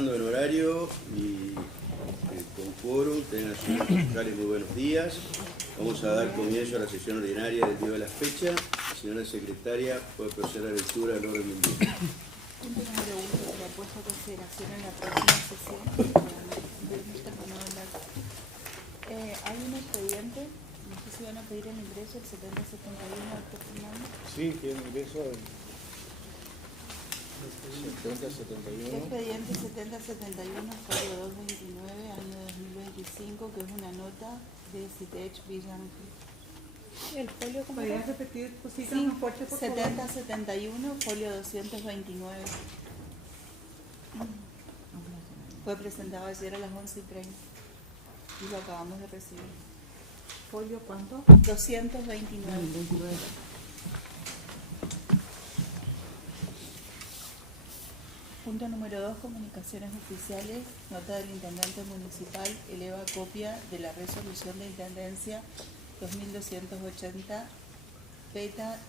empezando en horario y con quórum. Tengan sus concejales muy buenos días. Vamos a dar comienzo a la sesión ordinaria del día de la fecha. Señora secretaria, puede proceder a la lectura del orden del día. Punto número 1, que ha puesto a consideración en la próxima sesión. Hay un expediente, no sé si van a pedir el ingreso, el 7071, doctor Fernando. Sí, tiene ingreso el 7071. Expediente 7071, folio 229, año 2025, que es una nota de Citech Villa Ángel. El folio, ¿cómo ¿Podrías era? repetir cositas Sí, más fuerte, por favor? 7071, folio 229. Fue presentado ayer a las 11:30 y lo acabamos de recibir. ¿Folio cuánto? 229. 29. Punto número 2, comunicaciones oficiales. Nota del intendente municipal eleva copia de la resolución de intendencia 2280, beta,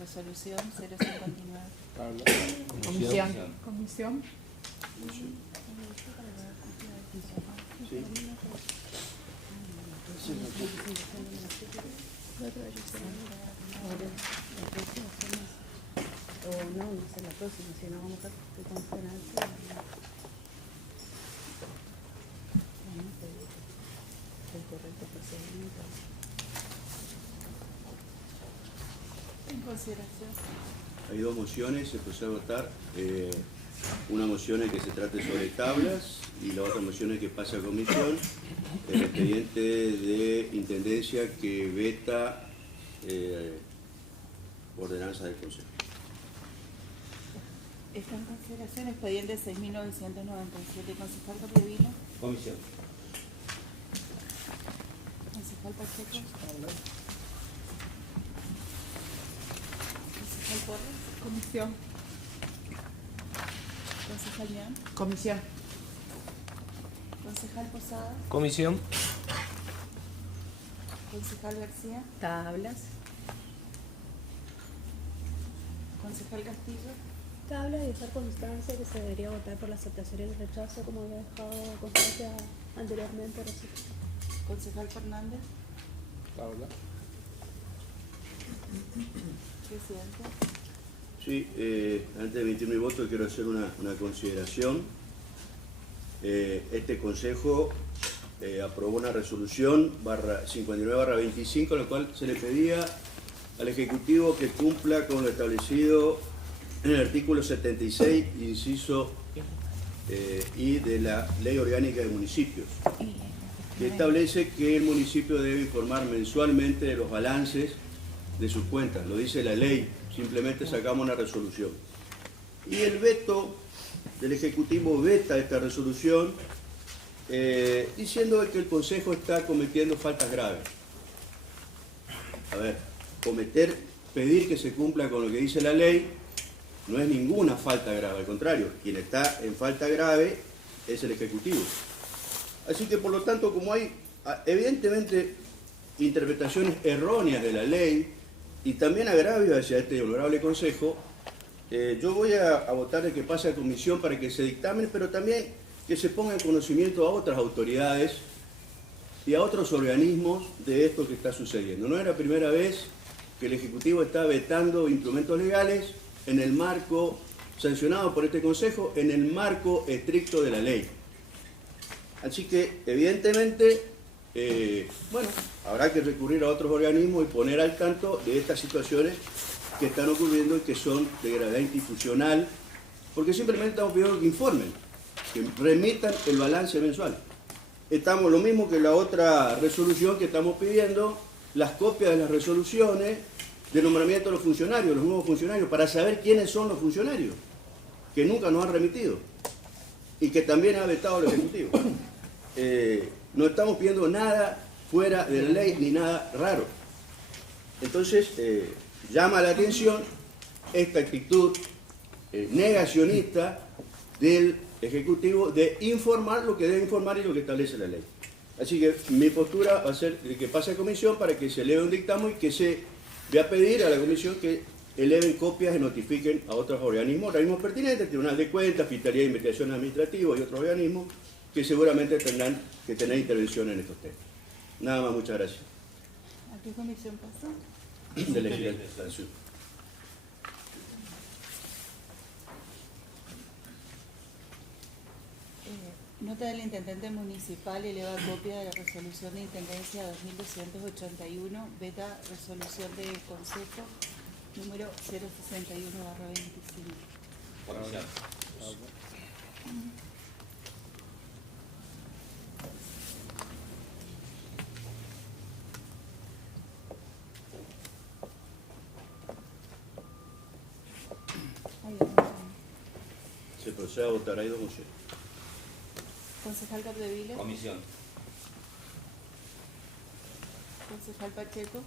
resolución 059. Habla. Comisión. Sí. O no, no sé la próxima, si no vamos a el correcto procedimiento. En consideración. Hay dos mociones, se procede a votar. Una moción es que se trate sobre tablas y la otra moción es que pase a comisión el expediente de intendencia que veta ordenanza del Consejo. Está en consideración expediente 6.997. Concejal Capdevila. Comisión. Concejal Pacheco. Concejal Porras. Comisión. Concejal Mian. Comisión. Concejal Posada. Comisión. Concejal García. Tablas. Concejal Castillo. Tablas y dejar constancia que se debería votar por la aceptación y el rechazo, como había dejado constancia anteriormente. Concejal Fernández. Habla. Presidente. Sí, antes de emitir mi voto quiero hacer una consideración. Este Consejo aprobó una resolución 59/25, en la cual se le pedía al Ejecutivo que cumpla con lo establecido en el artículo 76, inciso I de la Ley Orgánica de Municipios, que establece que el municipio debe informar mensualmente de los balances de sus cuentas. Lo dice la ley, simplemente sacamos una resolución. Y el veto del Ejecutivo veta esta resolución diciendo que el Consejo está cometiendo faltas graves. A ver, pedir que se cumpla con lo que dice la ley no es ninguna falta grave, al contrario, quien está en falta grave es el Ejecutivo. Así que por lo tanto, como hay evidentemente interpretaciones erróneas de la ley y también agravios hacia este honorable Consejo, yo voy a votar de que pase a comisión para que se dictamen, pero también que se ponga en conocimiento a otras autoridades y a otros organismos de esto que está sucediendo. No es la primera vez que el Ejecutivo está vetando instrumentos legales en el marco sancionado por este Consejo, en el marco estricto de la ley. Así que, evidentemente, bueno, habrá que recurrir a otros organismos y poner al tanto de estas situaciones que están ocurriendo y que son de gravedad institucional, porque simplemente estamos pidiendo que informen, que remitan el balance mensual. Estamos lo mismo que la otra resolución que estamos pidiendo, las copias de las resoluciones de nombramiento de los funcionarios, los nuevos funcionarios, para saber quiénes son los funcionarios, que nunca nos han remitido y que también ha vetado el Ejecutivo. No estamos pidiendo nada fuera de la ley ni nada raro. Entonces, llama la atención esta actitud negacionista del Ejecutivo de informar lo que debe informar y lo que establece la ley. Así que mi postura va a ser de que pase a comisión para que se lea un dictamen y que se voy a pedir a la comisión que eleven copias y notifiquen a otros organismos pertinentes, Tribunal de Cuentas, Fiscalía de Investigación Administrativa y otros organismos que seguramente tendrán que tener intervención en estos temas. Nada más, muchas gracias. ¿A qué comisión pasó? De legislación. Nota del Intendente Municipal eleva copia de la Resolución de Intendencia 2281, beta Resolución de Consejo número 061/25. Comisión. Ahí está. Se procede a votar. Hay dos mociones. Concejal Capdevila. Comisión. Concejal Pacheco.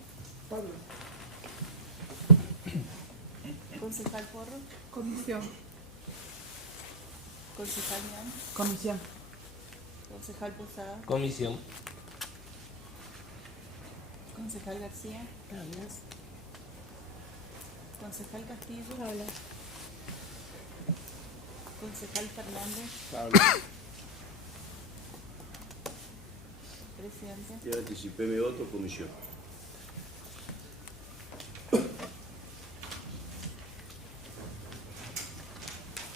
Concejal Porro. Comisión. Concejal Mian. Comisión. Concejal Posada. Comisión. Concejal García. Concejal Castillo. Concejal Fernández. Presidente. Ya anticipé mi voto, comisión.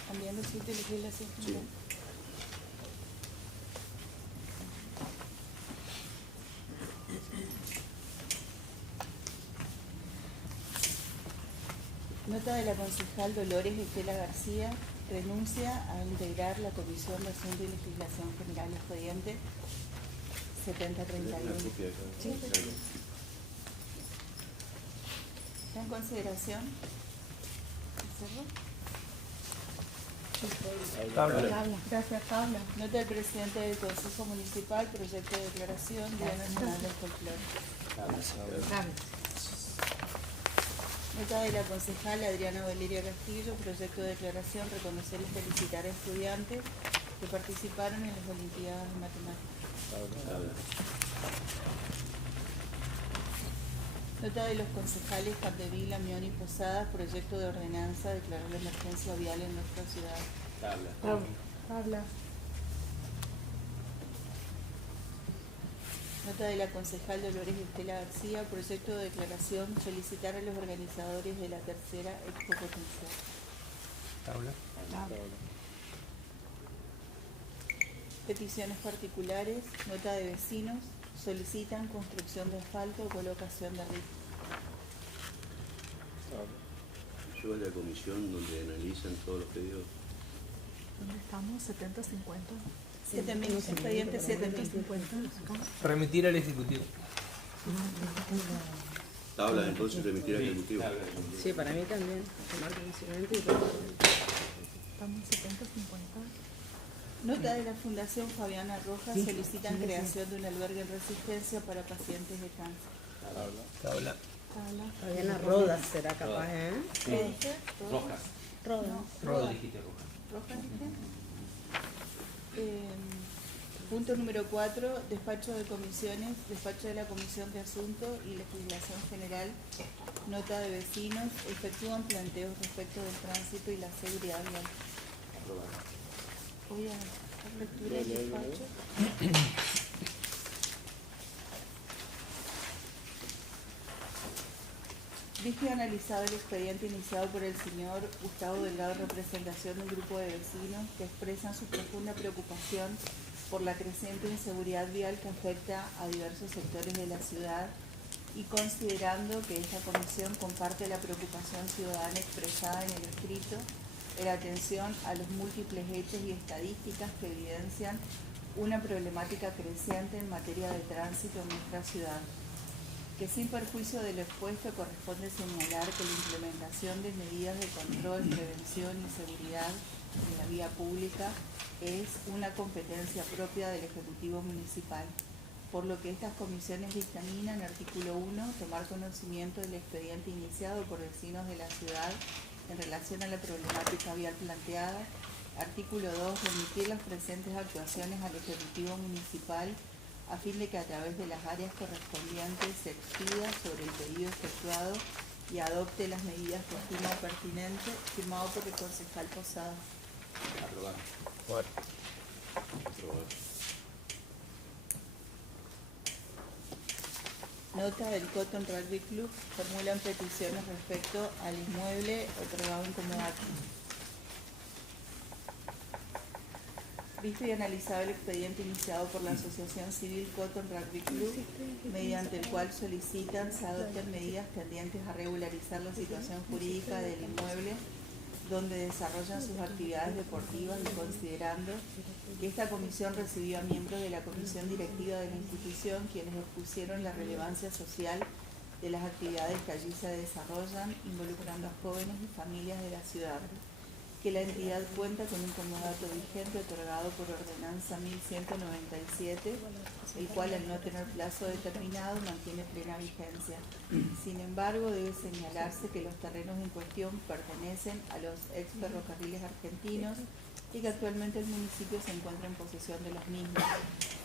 Cambiando sitio de legislación Sí. general. Nota de la concejal Dolores Estela García, renuncia a integrar la Comisión de Asuntos y Legislación General expediente Una 7031. copia acá. Sí. ¿Está en consideración? ¿Cerro? Tabla. Gracias, tabla. Nota del presidente del Consejo Municipal, proyecto de declaración, Día Nacional del Folclore. Nota de la concejal Adriana Valeria Castillo, proyecto de declaración, reconocer y felicitar a estudiantes que participaron en las Olimpiadas de Matemáticas. Habla. Nota de los concejales Capdevila, Mion y Posadas, proyecto de ordenanza, declarar la emergencia vial en nuestra ciudad. Tabla. Tabla. Nota de la concejal Dolores Estela García, proyecto de declaración, felicitar a los organizadores de la tercera Expo Potencial. Tabla. Peticiones particulares, nota de vecinos, solicitan construcción de asfalto o colocación de rico. Yo voy a la comisión donde analizan todos los pedidos. ¿Dónde estamos? 70-50. Expediente 7050. Remitir al Ejecutivo. Tabla, entonces remitir al Ejecutivo. Tabla. Sí, para mí también. Tomar conocimiento y Estamos 70-50. Nota de la Fundación Fabiana Rojas, solicitan creación de un albergue en resistencia para pacientes de cáncer. Tabla. Tabla. Fabiana Rodas será capaz, ¿eh? ¿Qué dice? Rojas. Rodas. No, Rojas, dijiste rojas. Rojas, dije. Punto número 4, despacho de comisiones, despacho de la Comisión de Asuntos y Legislación General, nota de vecinos, efectúan planteos respecto del tránsito y la seguridad vial. Voy a dar lectura del despacho. Visto y analizado el expediente iniciado por el señor Gustavo Delgado en representación de un grupo de vecinos que expresan su profunda preocupación por la creciente inseguridad vial que afecta a diversos sectores de la ciudad y considerando que esta comisión comparte la preocupación ciudadana expresada en el escrito en atención a los múltiples hechos y estadísticas que evidencian una problemática creciente en materia de tránsito en nuestra ciudad, que sin perjuicio de lo expuesto corresponde señalar que la implementación de medidas de control, prevención y seguridad en la vía pública es una competencia propia del Ejecutivo Municipal, por lo que estas comisiones dictaminan, artículo 1, tomar conocimiento del expediente iniciado por vecinos de la ciudad en relación a la problemática vial planteada, artículo 2, remitir las presentes actuaciones al Ejecutivo Municipal a fin de que a través de las áreas correspondientes se expida sobre el pedido efectuado y adopte las medidas que estima pertinente, firmado por el concejal Posada. Aprobar. Bueno, Aprobar. Nota del Cotton Rugby Club. Formulan peticiones respecto al inmueble otorgado en comodato. Visto y analizado el expediente iniciado por la Asociación Civil Cotton Rugby Club, mediante el cual solicitan se adopten medidas tendientes a regularizar la situación jurídica del inmueble donde desarrollan sus actividades deportivas y considerando que esta comisión recibió a miembros de la comisión directiva de la institución quienes expusieron la relevancia social de las actividades que allí se desarrollan, involucrando a jóvenes y familias de la ciudad, que la entidad cuenta con un comodato vigente otorgado por ordenanza 1197, el cual al no tener plazo determinado mantiene plena vigencia. Sin embargo, debe señalarse que los terrenos en cuestión pertenecen a los ex ferrocarriles argentinos y que actualmente el municipio se encuentra en posesión de los mismos,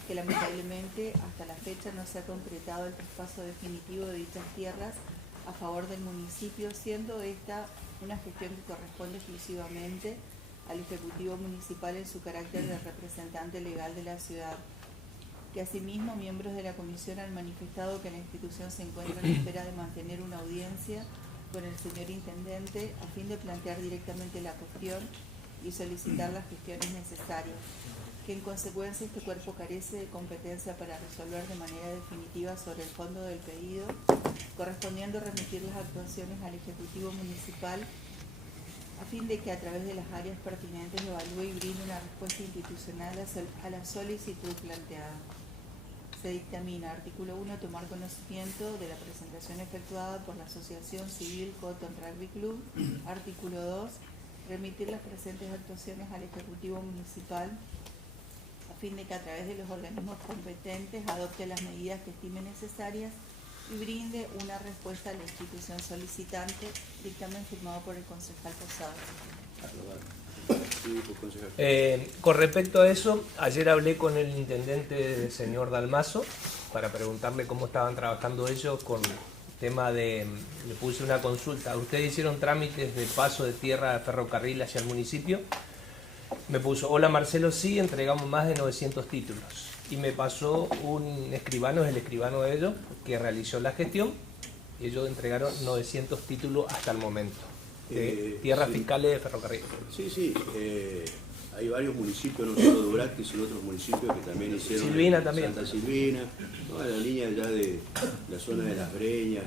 que lamentablemente hasta la fecha no se ha concretado el traspaso definitivo de dichas tierras a favor del municipio, siendo esta una gestión que corresponde exclusivamente al Ejecutivo Municipal en su carácter de representante legal de la ciudad, que asimismo miembros de la comisión han manifestado que la institución se encuentra en espera de mantener una audiencia con el señor Intendente a fin de plantear directamente la cuestión y solicitar las gestiones necesarias, que en consecuencia este cuerpo carece de competencia para resolver de manera definitiva sobre el fondo del pedido, correspondiendo remitir las actuaciones al Ejecutivo Municipal a fin de que a través de las áreas pertinentes evalúe y brinde una respuesta institucional a la solicitud planteada. Se dictamina, artículo 1, tomar conocimiento de la presentación efectuada por la Asociación Civil Cotton Rugby Club. Artículo 2, remitir las presentes actuaciones al Ejecutivo Municipal a fin de que a través de los organismos competentes adopte las medidas que estime necesarias y brinde una respuesta a la institución solicitante. Dictamen firmado por el concejal Posada. Sí, pues, concejal. con respecto a eso, ayer hablé con el intendente señor Dalmazo para preguntarle cómo estaban trabajando ellos con el tema de, le puse una consulta, ¿ustedes hicieron trámites de paso de tierra de ferrocarril hacia el municipio? Me puso, hola Marcelo, sí, entregamos más de 900 títulos. Y me pasó un escribano, es el escribano de ellos, que realizó la gestión, y ellos entregaron 900 títulos hasta el momento, de tierras sí. fiscales de ferrocarril. Sí, hay varios municipios, no solo Durazno, sino otros municipios que también hicieron. Silvina también. Santa Silvina, toda la línea ya de la zona de Las Breñas.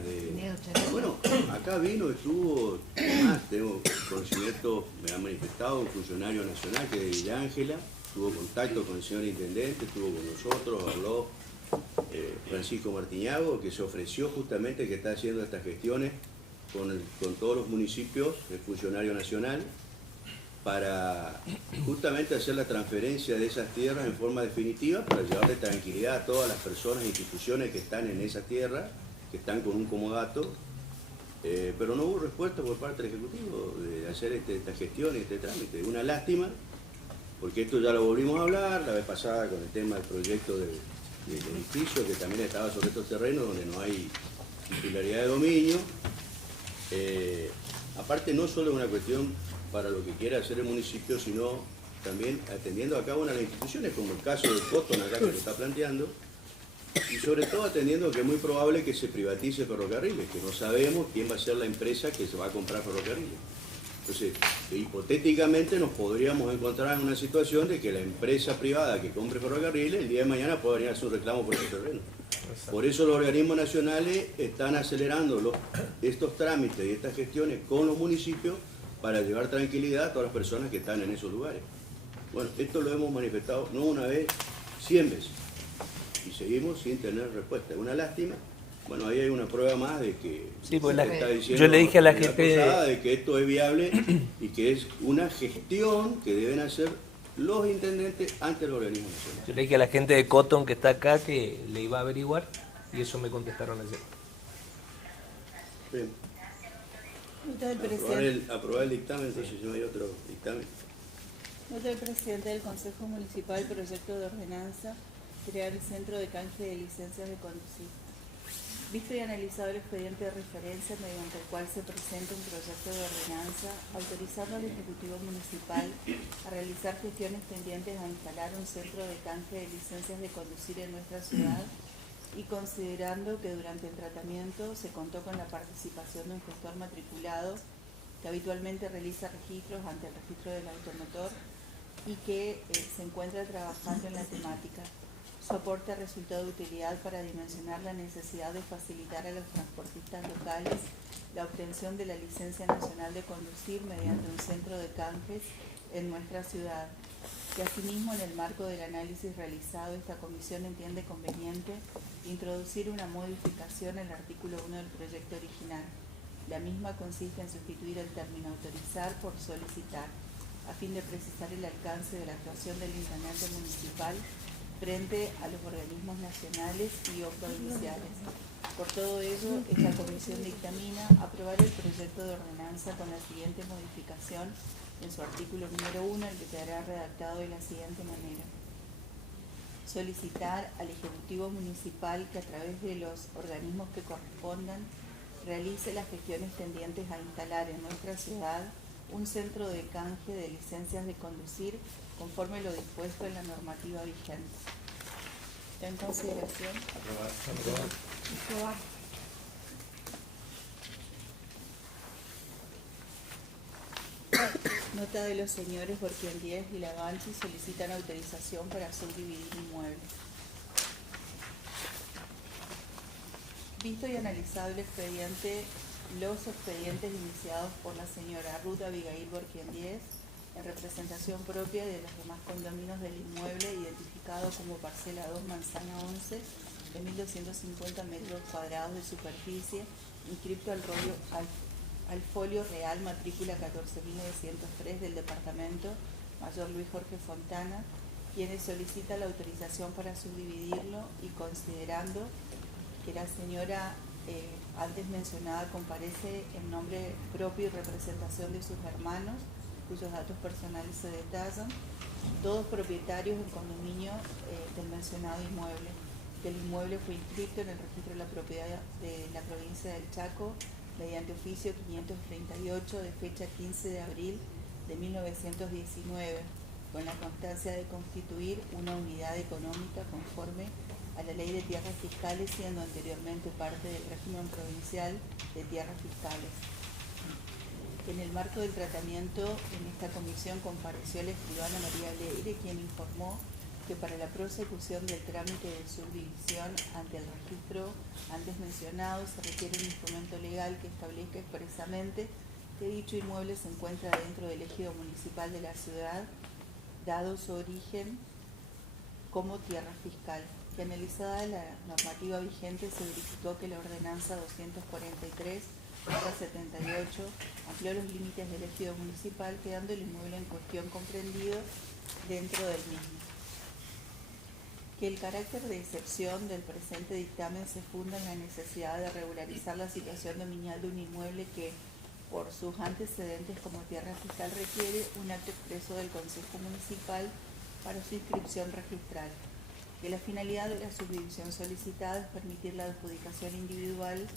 Bueno, acá vino, estuvo, además tengo conocimiento, me ha manifestado un funcionario nacional que es de Villa Ángela, tuvo contacto con el señor Intendente, estuvo con nosotros, habló Francisco Martiñago, que se ofreció justamente, que está haciendo estas gestiones con todos los municipios, el funcionario nacional, para justamente hacer la transferencia de esas tierras en forma definitiva, para llevarle tranquilidad a todas las personas e instituciones que están en esa tierra, que están con un comodato, pero no hubo respuesta por parte del Ejecutivo de hacer esta gestión y este trámite. Una lástima, porque esto ya lo volvimos a hablar la vez pasada con el tema del proyecto del edificio, que también estaba sobre estos terrenos donde no hay titularidad de dominio. Aparte, no solo es una cuestión para lo que quiera hacer el municipio, sino también atendiendo a cada una de las instituciones, como el caso del Cotton acá que lo está planteando, y sobre todo atendiendo que es muy probable que se privatice ferrocarriles, que no sabemos quién va a ser la empresa que se va a comprar ferrocarriles. Entonces, hipotéticamente nos podríamos encontrar en una situación de que la empresa privada que compre ferrocarriles el día de mañana pueda venir a hacer un reclamo por ese terreno. Por eso los organismos nacionales están acelerando estos trámites y estas gestiones con los municipios para llevar tranquilidad a todas las personas que están en esos lugares. Bueno, esto lo hemos manifestado no una vez, 100 veces. Y seguimos sin tener respuesta. Es una lástima. Bueno, ahí hay una prueba más de que Sí, pues está diciendo yo le dije a la señora gente Posada de que esto es viable y que es una gestión que deben hacer los intendentes ante los organismos nacionales. Yo le dije a la gente de Cotton que está acá que le iba a averiguar y eso me contestaron ayer. Bien. Nota del presidente. Aprobar el dictamen, entonces si no hay otro dictamen. Nota del presidente del Consejo Municipal, proyecto de ordenanza, crear el centro de canje de licencias de conducir. Visto y analizado el expediente de referencia mediante el cual se presenta un proyecto de ordenanza autorizando al Ejecutivo Municipal a realizar gestiones tendientes a instalar un centro de canje de licencias de conducir en nuestra ciudad y considerando que durante el tratamiento se contó con la participación de un gestor matriculado que habitualmente realiza registros ante el registro del automotor y que se encuentra trabajando en la temática. Su aporte ha resultado de utilidad para dimensionar la necesidad de facilitar a los transportistas locales la obtención de la licencia nacional de conducir mediante un centro de canjes en nuestra ciudad. Y asimismo, en el marco del análisis realizado, esta comisión entiende conveniente introducir una modificación al artículo 1 del proyecto original. La misma consiste en sustituir el término autorizar por solicitar, a fin de precisar el alcance de la actuación del intendente municipal frente a los organismos nacionales y o provinciales. Por todo ello, esta comisión dictamina aprobar el proyecto de ordenanza con la siguiente modificación en su artículo número 1, el que quedará redactado de la siguiente manera. Solicitar al Ejecutivo Municipal que a través de los organismos que correspondan realice las gestiones tendientes a instalar en nuestra ciudad un centro de canje de licencias de conducir conforme lo dispuesto en la normativa vigente. ¿Está en consideración? Aprobar. Nota de los señores Borquiandíez y Lavanchi solicitan autorización para subdividir inmuebles. Visto y analizado el expediente, los expedientes iniciados por la señora Ruth Abigail Borquiandíez en representación propia de los demás condóminos del inmueble identificado como parcela 2 manzana 11 de 1.250 metros cuadrados de superficie, inscripto al folio real matrícula 14.903 del departamento Mayor Luis Jorge Fontana, quienes solicitan la autorización para subdividirlo y considerando que la señora antes mencionada comparece en nombre propio y representación de sus hermanos, cuyos datos personales se detallan, todos propietarios del condominio del mencionado inmueble, que el inmueble fue inscrito en el registro de la propiedad de la provincia del Chaco mediante oficio 538 de fecha 15 de abril de 1919, con la constancia de constituir una unidad económica conforme a la Ley de Tierras Fiscales, siendo anteriormente parte del régimen provincial de tierras fiscales. En el marco del tratamiento en esta comisión compareció la escribana María Leire, quien informó que para la prosecución del trámite de subdivisión ante el registro antes mencionado se requiere un instrumento legal que establezca expresamente que dicho inmueble se encuentra dentro del ejido municipal de la ciudad, dado su origen como tierra fiscal. Que analizada la normativa vigente se verificó que la ordenanza 243/78 amplió los límites del ejido municipal, quedando el inmueble en cuestión comprendido dentro del mismo. Que el carácter de excepción del presente dictamen se funda en la necesidad de regularizar la situación dominial de un inmueble que, por sus antecedentes como tierra fiscal, requiere un acto expreso del Consejo Municipal para su inscripción registral. Que la finalidad de la subdivisión solicitada es permitir la adjudicación individual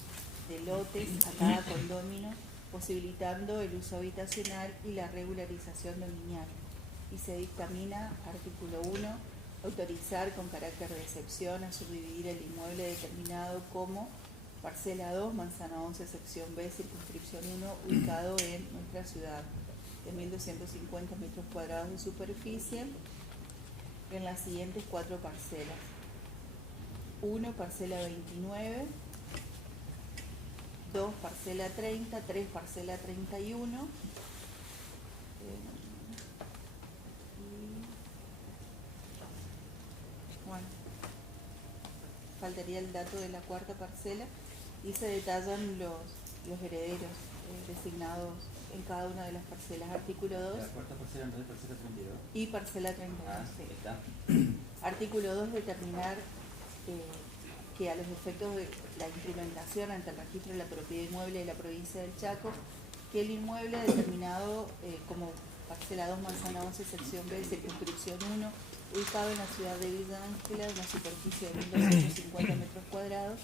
de lotes a cada condómino, posibilitando el uso habitacional y la regularización dominial. Y se dictamina, artículo 1, autorizar con carácter de excepción a subdividir el inmueble determinado como parcela 2, manzana 11, sección B, circunscripción 1, ubicado en nuestra ciudad, de 1.250 metros cuadrados de superficie, en las siguientes 4 parcelas. 1, parcela 29, 2, parcela 30, 3, parcela 31, bueno, faltaría el dato de la 4ª parcela y se detallan los herederos designados en cada una de las parcelas. Artículo 2. La 4ª parcela no es parcela 32. Y parcela 32. Ah, Sí. está. Artículo 2. Determinar que a los efectos de la implementación ante el registro de la propiedad inmueble de la provincia del Chaco, que el inmueble determinado como parcela 2, manzana 11, sección B, circunscripción 1, ubicado en la ciudad de Villa Ángela, una superficie de 1.250 metros cuadrados,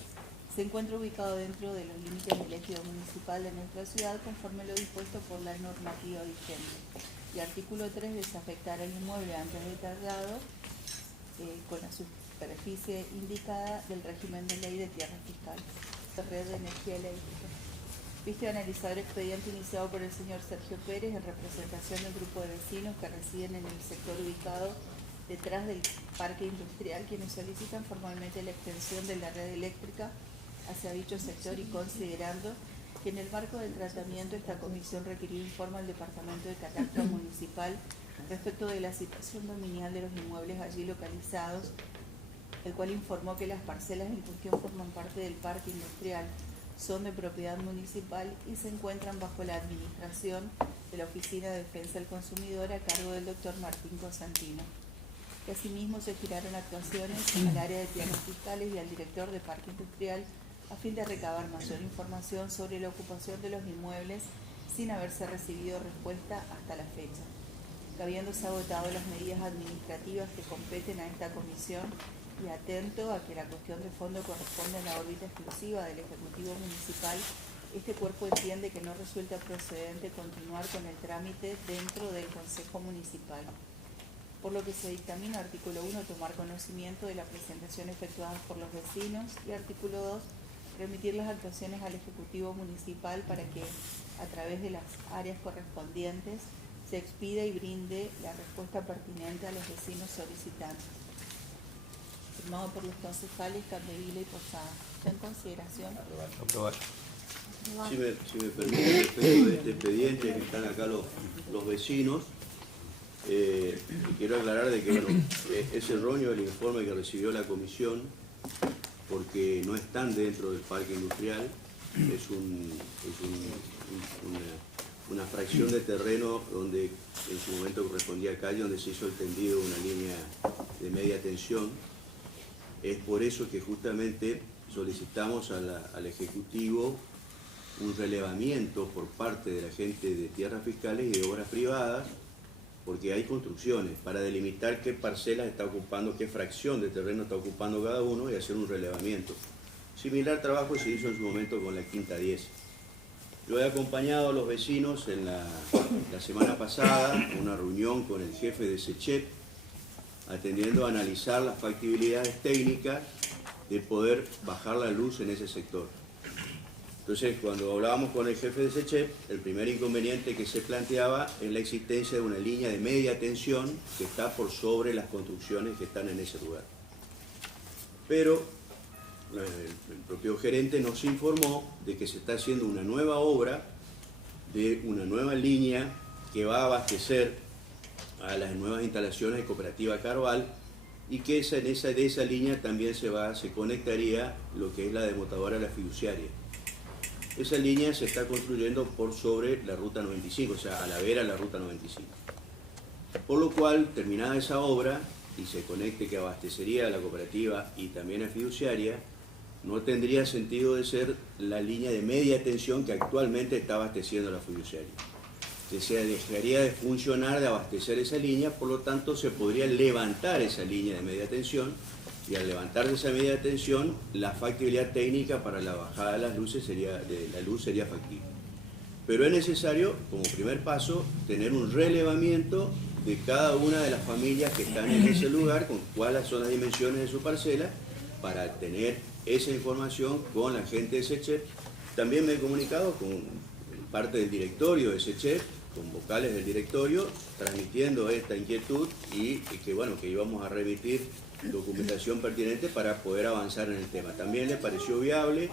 Se encuentra ubicado dentro de los límites del ejido municipal de nuestra ciudad conforme lo dispuesto por la normativa vigente. Y artículo 3, desafectar el inmueble antes de traslado con la superficie indicada del régimen de ley de tierras fiscales. Red de energía eléctrica. Visto y analizado el expediente iniciado por el señor Sergio Pérez en representación del grupo de vecinos que residen en el sector ubicado detrás del parque industrial, quienes solicitan formalmente la extensión de la red eléctrica hacia dicho sector y considerando que en el marco del tratamiento esta comisión requirió informe al Departamento de Catastro Municipal respecto de la situación dominial de los inmuebles allí localizados, el cual informó que las parcelas en cuestión forman parte del parque industrial, son de propiedad municipal y se encuentran bajo la administración de la Oficina de Defensa del Consumidor a cargo del doctor Martín Cosentino. Que asimismo se giraron actuaciones al área de tierras fiscales y al director de parque industrial a fin de recabar mayor información sobre la ocupación de los inmuebles sin haberse recibido respuesta hasta la fecha. Que habiéndose agotado las medidas administrativas que competen a esta comisión y atento a que la cuestión de fondo corresponde a la órbita exclusiva del Ejecutivo Municipal, este cuerpo entiende que no resulta procedente continuar con el trámite dentro del Consejo Municipal. Por lo que se dictamina, artículo 1, tomar conocimiento de la presentación efectuada por los vecinos y artículo 2, remitir las actuaciones al Ejecutivo Municipal para que, a través de las áreas correspondientes, se expida y brinde la respuesta pertinente a los vecinos solicitantes. Firmado por los concejales Candevila y Posada. ¿Está en consideración? Aprobar. Si me permite, respecto de este expediente, que están acá los vecinos, y quiero aclarar de que bueno, es erróneo el informe que recibió la comisión porque no están dentro del parque industrial, es una fracción de terreno donde en su momento correspondía a calle, donde se hizo el tendido de una línea de media tensión. Es por eso que justamente solicitamos al Ejecutivo un relevamiento por parte de la gente de tierras fiscales y de obras privadas, porque hay construcciones para delimitar qué parcelas está ocupando, qué fracción de terreno está ocupando cada uno y hacer un relevamiento. Similar trabajo se hizo en su momento con la Quinta 10. Yo he acompañado a los vecinos en la semana pasada a una reunión con el jefe de SECHEP, atendiendo a analizar las factibilidades técnicas de poder bajar la luz en ese sector. Entonces, cuando hablábamos con el jefe de SECHEP, el primer inconveniente que se planteaba es la existencia de una línea de media tensión que está por sobre las construcciones que están en ese lugar. Pero el propio gerente nos informó de que se está haciendo una nueva obra de una nueva línea que va a abastecer a las nuevas instalaciones de Cooperativa Carval y que de esa línea también se conectaría lo que es la desmotadora La Fiduciaria. Esa línea se está construyendo por sobre la Ruta 95, o sea, a la vera de la Ruta 95. Por lo cual, terminada esa obra y se conecte que abastecería a la cooperativa y también a Fiduciaria, no tendría sentido de ser la línea de media tensión que actualmente está abasteciendo la Fiduciaria. Se dejaría de funcionar, de abastecer esa línea, por lo tanto se podría levantar esa línea de media tensión y al levantarse esa media tensión, la factibilidad técnica para la bajada de las luces la luz sería factible. Pero es necesario, como primer paso, tener un relevamiento de cada una de las familias que están en ese lugar, con cuáles son las dimensiones de su parcela, para tener esa información con la gente de SECHEP. También me he comunicado con parte del directorio de SECHEP, con vocales del directorio, transmitiendo esta inquietud y que bueno, que íbamos a remitir documentación pertinente para poder avanzar en el tema. También le pareció viable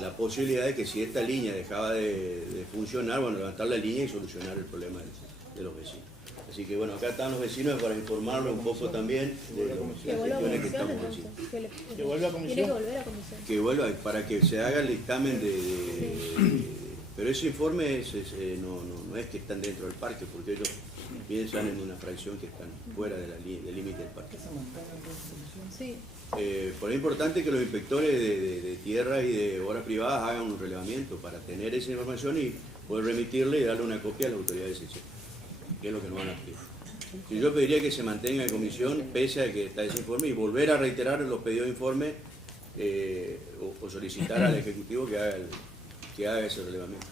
la posibilidad de que si esta línea dejaba de funcionar, bueno, levantar la línea y solucionar el problema de los vecinos. Así que bueno, acá están los vecinos para informarlos un poco también de las cuestiones que estamos haciendo. Que vuelva a comisión. Tiene que volver a comisión. Que vuelva para que se haga el dictamen pero ese informe no es que están dentro del parque, porque ellos piensan en una fracción que están fuera del límite del parque. Sí. Por es importante que los inspectores de tierra y de obras privadas hagan un relevamiento para tener esa información y poder remitirle y darle una copia a las autoridades de SECHEP, que es lo que nos van a pedir. Y yo pediría que se mantenga en comisión pese a que está ese informe y volver a reiterar los pedidos de informe o solicitar al Ejecutivo que haga ese relevamiento.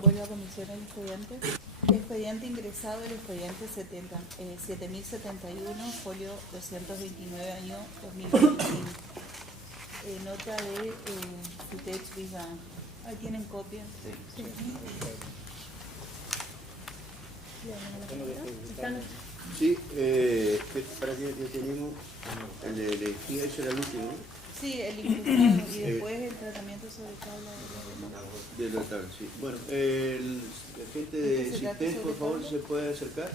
Vuelvo a comisión el expediente. Expediente ingresado, el expediente 7071, folio 229, año 2025. Nota de Fitech Viva. Ahí tienen copia. Sí. Están- Sí, para que tenemos, sí, ese era el último, ¿no? Sí, el ingresado y después el tratamiento sobre tabla de los demás. De la tabla, sí. Bueno, el agente de Sistema, por favor, ¿se puede acercar?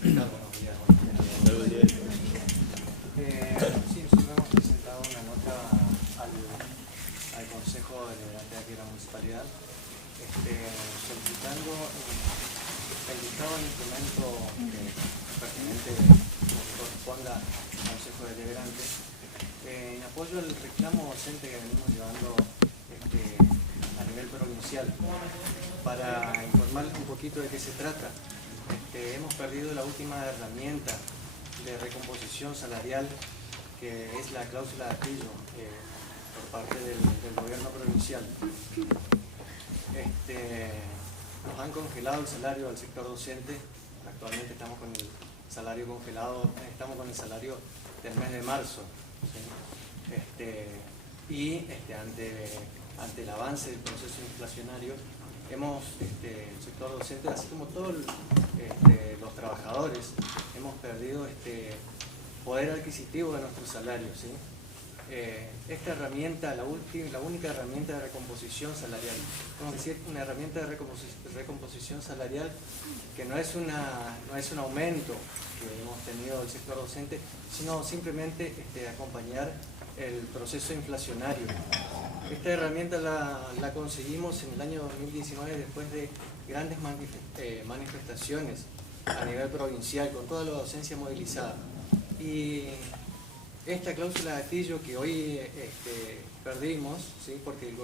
Buenos días. Buenos días. Sí, nosotros hemos presentado una nota al Consejo Deliberante de aquí de la Municipalidad solicitando el listado del instrumento pertinente que corresponda al Consejo Deliberante en apoyo al reclamo docente que venimos llevando a nivel provincial. Para informarles un poquito de qué se trata, hemos perdido la última herramienta de recomposición salarial, que es la cláusula de gatillo por parte del gobierno provincial. Nos han congelado el salario del sector docente. Actualmente estamos con el salario congelado, estamos con el salario del mes de marzo, ¿sí? Ante el avance del proceso inflacionario, el sector docente, así como todos los trabajadores, hemos perdido poder adquisitivo de nuestro salario, ¿sí? Esta herramienta, la única herramienta de recomposición salarial, vamos a decir, una herramienta de recomposición salarial que no es un aumento que hemos tenido del sector docente, sino simplemente acompañar el proceso inflacionario. Esta herramienta la conseguimos en el año 2019 después de grandes manifestaciones a nivel provincial, con toda la docencia movilizada. Y esta cláusula de gatillo que hoy perdimos, ¿sí? Porque el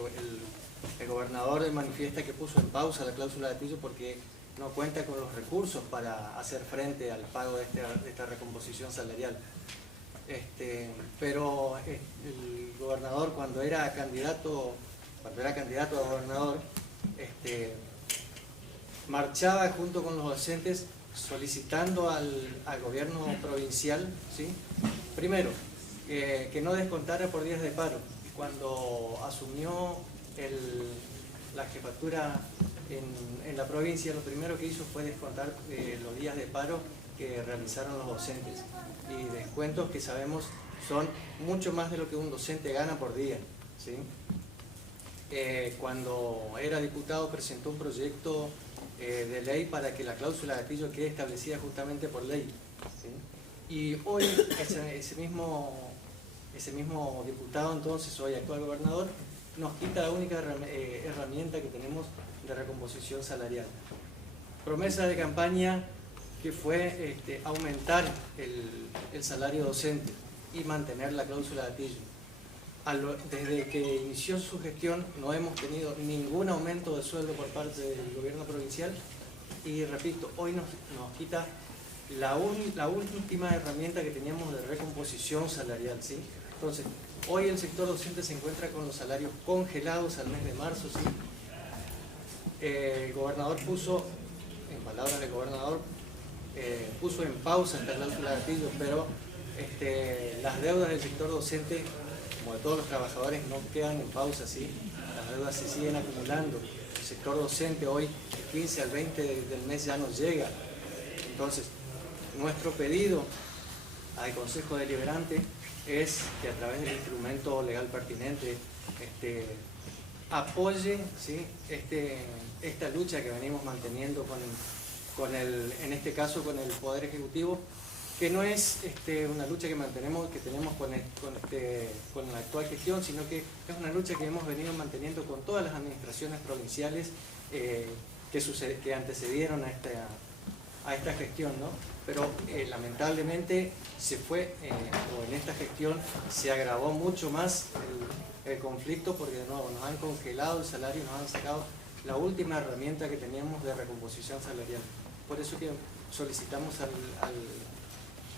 gobernador manifiesta que puso en pausa la cláusula de gatillo porque no cuenta con los recursos para hacer frente al pago de esta recomposición salarial. Pero el gobernador, cuando era candidato a gobernador, marchaba junto con los docentes solicitando al gobierno provincial, ¿sí? Primero, que no descontara por días de paro. Cuando asumió la jefatura en la provincia, lo primero que hizo fue descontar los días de paro que realizaron los docentes, y descuentos que sabemos son mucho más de lo que un docente gana por día, ¿sí? Cuando era diputado presentó un proyecto de ley para que la cláusula de gatillo quede establecida justamente por ley, ¿sí? Y hoy ese mismo diputado, entonces hoy actual gobernador, nos quita la única herramienta que tenemos de recomposición salarial. Promesa de campaña que fue aumentar el salario docente y mantener la cláusula de gatillo. Desde que inició su gestión no hemos tenido ningún aumento de sueldo por parte del gobierno provincial, y repito, hoy nos quita la última herramienta que teníamos de recomposición salarial, ¿sí? Entonces, hoy el sector docente se encuentra con los salarios congelados al mes de marzo, ¿sí? El gobernador puso, en palabras del gobernador, puso en pausa esta cláusula de gatillo, pero las deudas del sector docente, como de todos los trabajadores, no quedan en pausa, ¿sí? Las deudas se siguen acumulando. El sector docente hoy, el 15 al 20 del mes ya nos llega. Entonces, nuestro pedido al Consejo Deliberante es que a través del instrumento legal pertinente apoye, ¿sí? Esta lucha que venimos manteniendo en este caso con el Poder Ejecutivo, que no es una lucha que tenemos con la actual gestión, sino que es una lucha que hemos venido manteniendo con todas las administraciones provinciales que antecedieron a esta gestión, ¿no? Pero lamentablemente en esta gestión se agravó mucho más el conflicto, porque de nuevo nos han congelado el salario y nos han sacado la última herramienta que teníamos de recomposición salarial. Por eso que solicitamos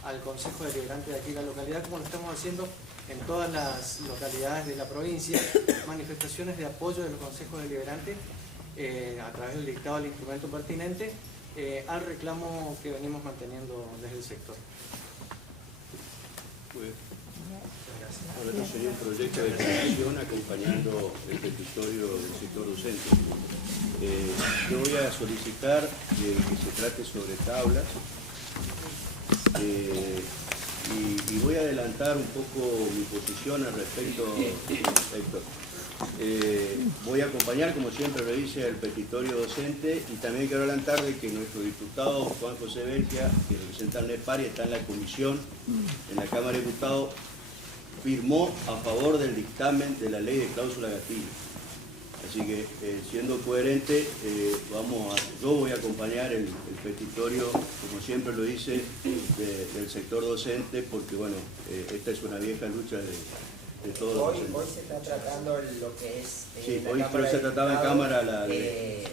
al Consejo Deliberante de aquí de la localidad, como lo estamos haciendo en todas las localidades de la provincia, manifestaciones de apoyo del Consejo Deliberante a través del dictado del instrumento pertinente al reclamo que venimos manteniendo desde el sector. Pues, ahora esto sería un proyecto de declaración acompañando el petitorio del sector docente. Yo voy a solicitar que se trate sobre tablas y voy a adelantar un poco mi posición al respecto, Héctor. Voy a acompañar, como siempre lo hice, al petitorio docente y también quiero adelantar de que nuestro diputado Juan José Bergia, que representa al NEPAR y está en la comisión, en la Cámara de Diputados, firmó a favor del dictamen de la ley de cláusula gatillo. Así que, siendo coherente, yo voy a acompañar el petitorio, como siempre lo hice, del sector docente, porque bueno, esta es una vieja lucha de todos los docentes. Hoy se está tratando lo que es... Sí, la hoy Cámara pero se de trataba en Diputados, Cámara la ley.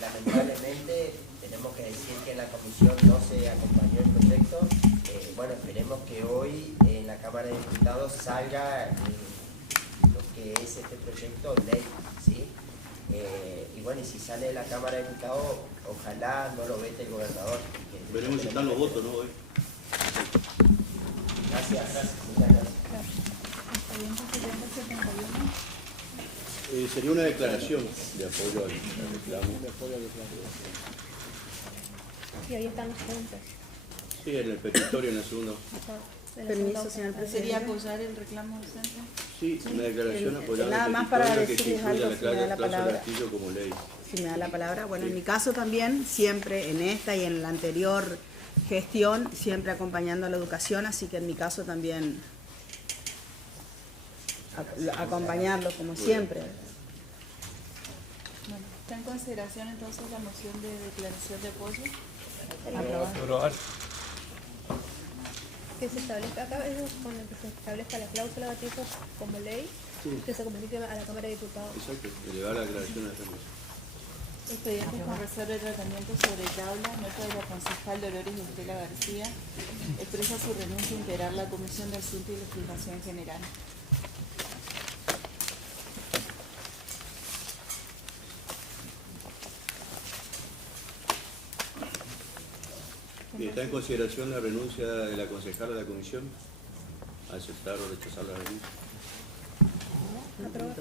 Lamentablemente, tenemos que decir que en la comisión no se acompañó el proyecto. Bueno, esperemos que hoy en la Cámara de Diputados salga lo que es este proyecto de ley, ¿sí? Y bueno, y si sale de la Cámara de Diputados, ojalá no lo vete el gobernador. Veremos si están los votos, ¿no? Hoy. Gracias, muchas gracias. Sería una declaración de apoyo al reclamo. Y ahí están los puntos. Sí, en el petitorio, en el segundo. Permiso, señor presidente. ¿Sería apoyar el reclamo docente? Sí, una declaración apoyando nada el más para petitorio que decirles incluya algo, si me da la la cláusula palabra. gatillo como ley. Si me da la palabra. Bueno, Sí. en mi caso también, siempre en esta y en la anterior gestión, siempre acompañando a la educación, así que en mi caso también acompañarlo como siempre. Bueno, está en consideración entonces la moción de declaración de apoyo. Aprobar. Que se establezca acá, es con el que se establezca la cláusula gatillo como ley, Sí. que se comunique a la Cámara de Diputados. Exacto, elevar la declaración a la Cámara. Expedientes con reserva de tratamiento sobre tabla, nota de la concejal Dolores Estela García, expresa su renuncia a integrar la Comisión de Asuntos y Legislación General. Y está en consideración la renuncia de la concejala de la comisión. Aceptar o rechazar la renuncia. Aprobar.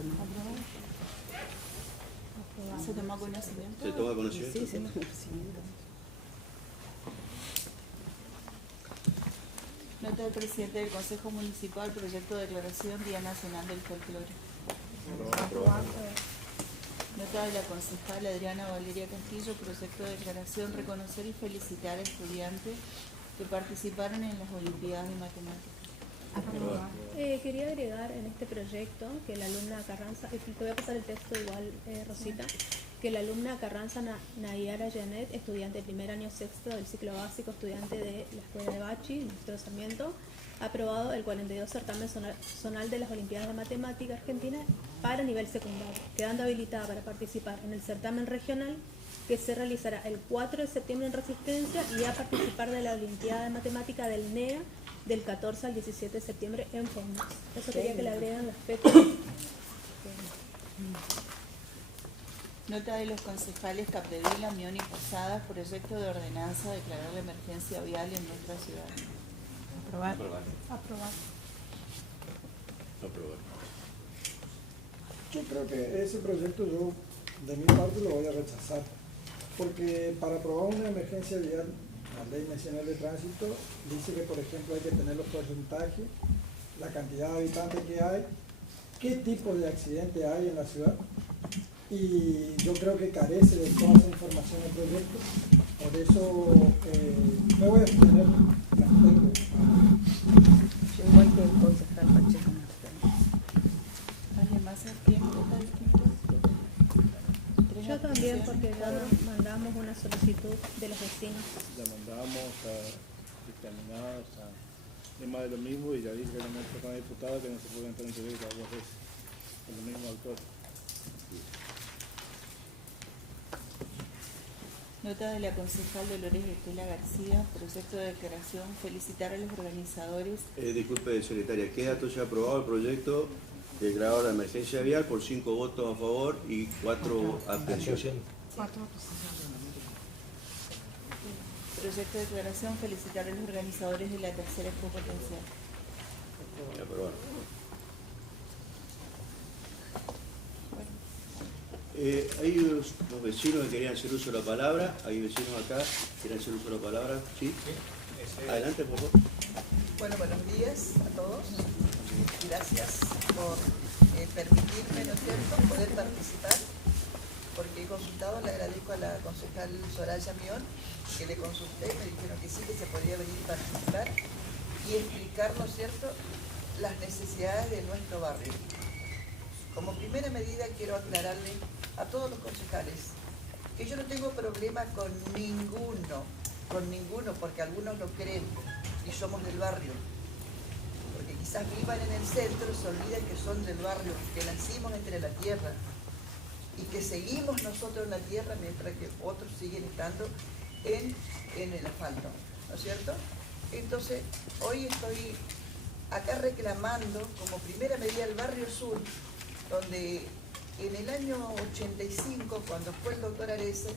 ¿Se toma conocimiento? ¿Se toma conocimiento? Sí, se me conocimiento. Nota del presidente del Consejo Municipal, proyecto de declaración Día Nacional del Folclore. Nota de la concejal Adriana Valeria Castillo, proyecto de declaración reconocer y felicitar a estudiantes que participaron en las Olimpiadas de Matemáticas. Quería agregar en este proyecto que la alumna Carranza, te voy a pasar el texto igual, Rosita, que la alumna Carranza Nayara Janet, estudiante de primer año sexto del ciclo básico, estudiante de la Escuela de Bachi, Nuestro Sarmiento, ha aprobado el 42 certamen zonal de las Olimpiadas de Matemática Argentina para nivel secundario, quedando habilitada para participar en el certamen regional que se realizará el 4 de septiembre en Resistencia y a participar de la Olimpiada de Matemática del NEA del 14 al 17 de septiembre en Formosa. Eso quería que le agregan las fechas. Nota de los concejales Capdevila, Mion y Posadas, proyecto de ordenanza de declarar la emergencia vial en nuestra ciudad. Aprobar. Aprobar. Aprobar. Aprobar. Yo creo que ese proyecto yo, de mi parte, lo voy a rechazar, porque para aprobar una emergencia vial, la Ley Nacional de Tránsito dice que, por ejemplo, hay que tener los porcentajes, la cantidad de habitantes que hay, qué tipo de accidente hay en la ciudad, y yo creo que carece de toda esa información el proyecto. Por eso me voy a abstener. Yo igual que el concejal Pacheco. ¿Alguien más al tiempo está distinto? Yo también, porque ya mandamos una solicitud de los vecinos. La mandamos a dictaminar, o sea, es más de lo mismo, y ya dije que no con la diputada que no se puede entrar en proyecto dos veces con el mismo autor. Nota de la concejal Dolores Estela García, proyecto de declaración, felicitar a los organizadores. Disculpe, secretaria, queda ya aprobado el proyecto declarado de emergencia vial por 5 votos a favor y 4 abstenciones. Proyecto de declaración, felicitar a los organizadores de la tercera expo potencial. Aprobado. Hay los vecinos que querían hacer uso de la palabra. Hay vecinos acá que quieren hacer uso de la palabra. ¿Sí? Adelante, por favor. Bueno, buenos días a todos. Gracias por permitirme, ¿no es cierto?, poder participar, porque he consultado, le agradezco a la concejal Soraya Mion, que le consulté, me dijeron que sí, que se podía venir a participar y explicar, ¿no es cierto?, las necesidades de nuestro barrio. Como primera medida quiero aclararle a todos los concejales que yo no tengo problema con ninguno, porque algunos lo creen y somos del barrio. Porque quizás vivan en el centro, se olviden que son del barrio, que nacimos entre la tierra y que seguimos nosotros en la tierra mientras que otros siguen estando en el asfalto, ¿no es cierto? Entonces, hoy estoy acá reclamando como primera medida el barrio sur, donde en el año 85, cuando fue el doctor Arese,